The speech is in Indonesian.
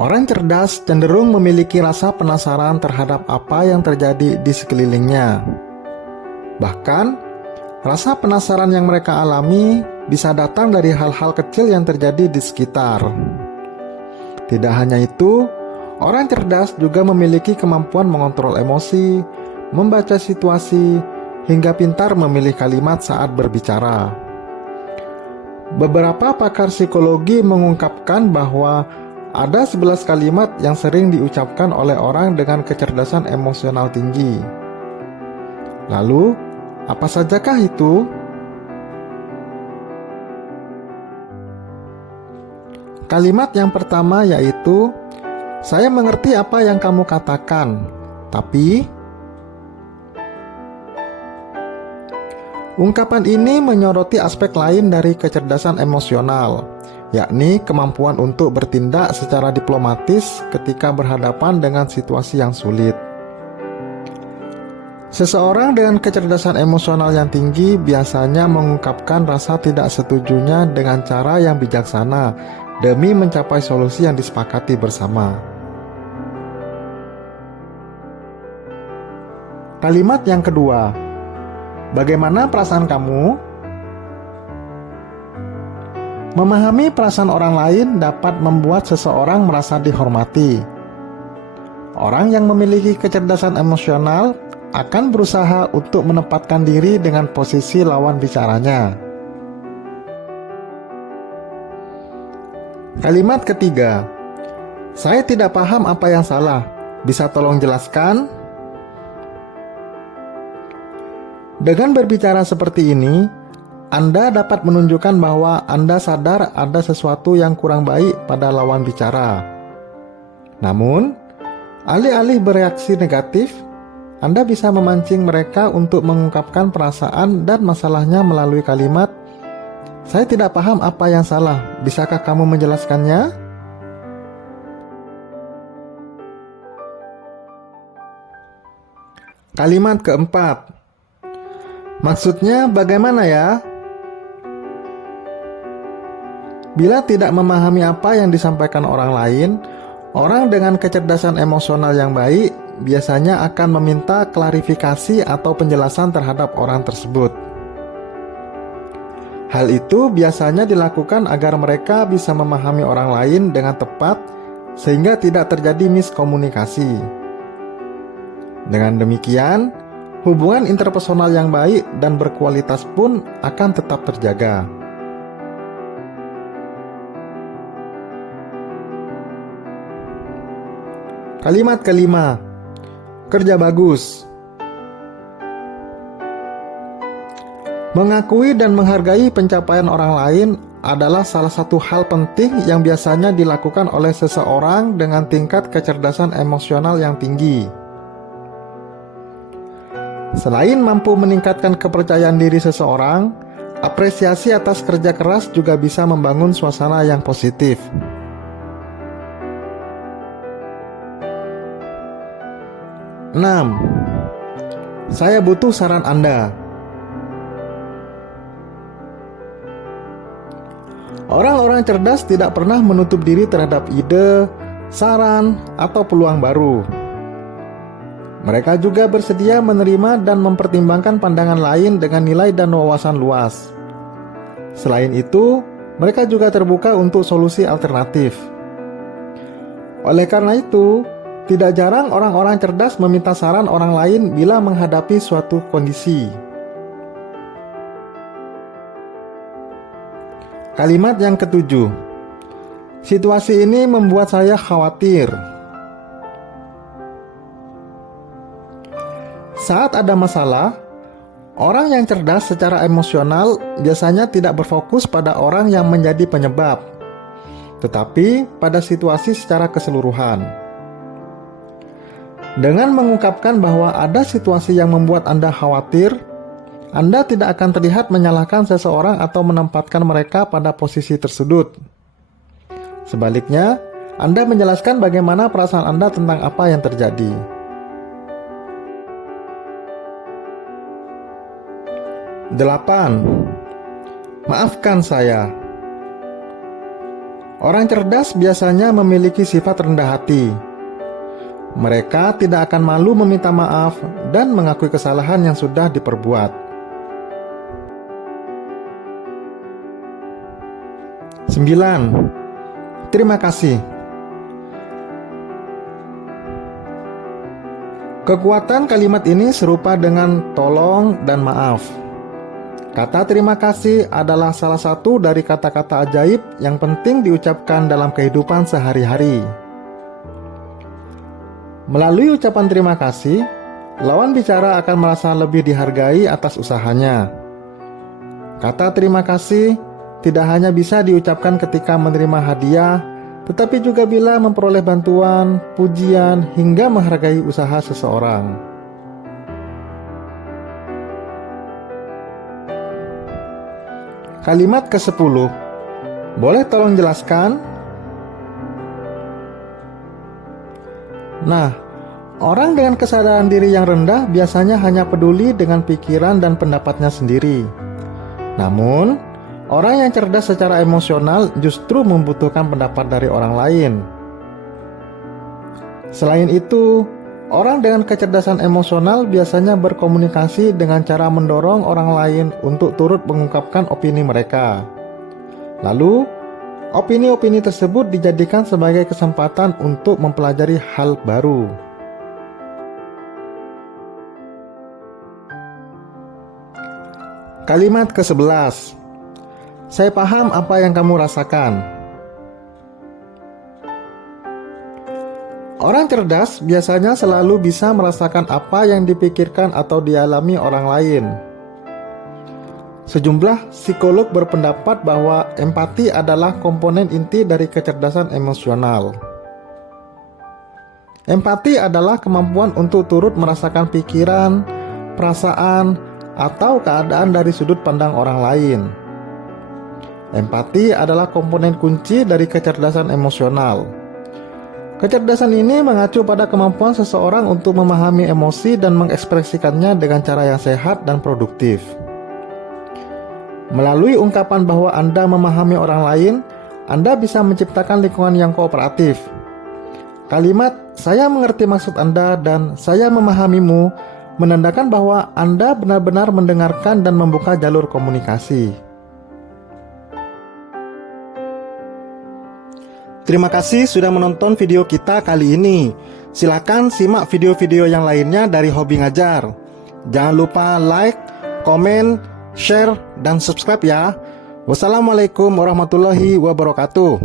Orang cerdas cenderung memiliki rasa penasaran terhadap apa yang terjadi di sekelilingnya. Bahkan, rasa penasaran yang mereka alami bisa datang dari hal-hal kecil yang terjadi di sekitar. Tidak hanya itu, orang cerdas juga memiliki kemampuan mengontrol emosi, membaca situasi, hingga pintar memilih kalimat saat berbicara. Beberapa pakar psikologi mengungkapkan bahwa ada 11 kalimat yang sering diucapkan oleh orang dengan kecerdasan emosional tinggi. Lalu, apa sajakah itu? Kalimat yang pertama yaitu, "Saya mengerti apa yang kamu katakan, tapi..." Ungkapan ini menyoroti aspek lain dari kecerdasan emosional, yakni kemampuan untuk bertindak secara diplomatis ketika berhadapan dengan situasi yang sulit. Seseorang dengan kecerdasan emosional yang tinggi biasanya mengungkapkan rasa tidak setujunya dengan cara yang bijaksana demi mencapai solusi yang disepakati bersama. Kalimat yang kedua, "Bagaimana perasaan kamu?" Memahami perasaan orang lain dapat membuat seseorang merasa dihormati. Orang yang memiliki kecerdasan emosional akan berusaha untuk menempatkan diri dengan posisi lawan bicaranya. Kalimat ketiga, "Saya tidak paham apa yang salah. Bisa tolong jelaskan?" Dengan berbicara seperti ini, Anda dapat menunjukkan bahwa Anda sadar ada sesuatu yang kurang baik pada lawan bicara. Namun, alih-alih bereaksi negatif, Anda bisa memancing mereka untuk mengungkapkan perasaan dan masalahnya melalui kalimat, "Saya tidak paham apa yang salah. Bisakah kamu menjelaskannya?" Kalimat keempat, "Maksudnya bagaimana ya?" Bila tidak memahami apa yang disampaikan orang lain, orang dengan kecerdasan emosional yang baik biasanya akan meminta klarifikasi atau penjelasan terhadap orang tersebut. Hal itu biasanya dilakukan agar mereka bisa memahami orang lain dengan tepat sehingga tidak terjadi miskomunikasi. Dengan demikian, hubungan interpersonal yang baik dan berkualitas pun akan tetap terjaga. Kalimat kelima, "Kerja bagus." Mengakui dan menghargai pencapaian orang lain adalah salah satu hal penting yang biasanya dilakukan oleh seseorang dengan tingkat kecerdasan emosional yang tinggi. Selain mampu meningkatkan kepercayaan diri seseorang, apresiasi atas kerja keras juga bisa membangun suasana yang positif. Enam, "Saya butuh saran Anda." Orang-orang cerdas tidak pernah menutup diri terhadap ide, saran, atau peluang baru. Mereka juga bersedia menerima dan mempertimbangkan pandangan lain dengan nilai dan wawasan luas. Selain itu, mereka juga terbuka untuk solusi alternatif. Oleh karena itu, tidak jarang orang-orang cerdas meminta saran orang lain bila menghadapi suatu kondisi. Kalimat yang ketujuh, "Situasi ini membuat saya khawatir." Saat ada masalah, orang yang cerdas secara emosional biasanya tidak berfokus pada orang yang menjadi penyebab, tetapi pada situasi secara keseluruhan. Dengan mengungkapkan bahwa ada situasi yang membuat Anda khawatir, Anda tidak akan terlihat menyalahkan seseorang atau menempatkan mereka pada posisi tersebut. Sebaliknya, Anda menjelaskan bagaimana perasaan Anda tentang apa yang terjadi. Delapan, "Maafkan saya." Orang cerdas biasanya memiliki sifat rendah hati. Mereka tidak akan malu meminta maaf dan mengakui kesalahan yang sudah diperbuat. 9. Terima kasih. Kekuatan kalimat ini serupa dengan tolong dan maaf. Kata terima kasih adalah salah satu dari kata-kata ajaib yang penting diucapkan dalam kehidupan sehari-hari. Melalui ucapan terima kasih, lawan bicara akan merasa lebih dihargai atas usahanya. Kata terima kasih tidak hanya bisa diucapkan ketika menerima hadiah, tetapi juga bila memperoleh bantuan, pujian, hingga menghargai usaha seseorang. Kalimat ke-10. Boleh tolong jelaskan? Nah, orang dengan kesadaran diri yang rendah biasanya hanya peduli dengan pikiran dan pendapatnya sendiri. Namun, orang yang cerdas secara emosional justru membutuhkan pendapat dari orang lain. Selain itu, orang dengan kecerdasan emosional biasanya berkomunikasi dengan cara mendorong orang lain untuk turut mengungkapkan opini mereka. Lalu, opini-opini tersebut dijadikan sebagai kesempatan untuk mempelajari hal baru. Kalimat ke-11. Saya paham apa yang kamu rasakan. Orang cerdas biasanya selalu bisa merasakan apa yang dipikirkan atau dialami orang lain. Sejumlah psikolog berpendapat bahwa empati adalah komponen inti dari kecerdasan emosional. Empati adalah kemampuan untuk turut merasakan pikiran, perasaan, atau keadaan dari sudut pandang orang lain. Empati adalah komponen kunci dari kecerdasan emosional. Kecerdasan ini mengacu pada kemampuan seseorang untuk memahami emosi dan mengekspresikannya dengan cara yang sehat dan produktif. Melalui ungkapan bahwa Anda memahami orang lain, Anda bisa menciptakan lingkungan yang kooperatif. Kalimat "saya mengerti maksud Anda" dan "saya memahamimu" menandakan bahwa Anda benar-benar mendengarkan dan membuka jalur komunikasi. Terima kasih sudah menonton video kita kali ini. Silakan simak video-video yang lainnya dari Hobi Ngajar. Jangan lupa like, komen, share, dan subscribe ya. Wassalamualaikum warahmatullahi wabarakatuh.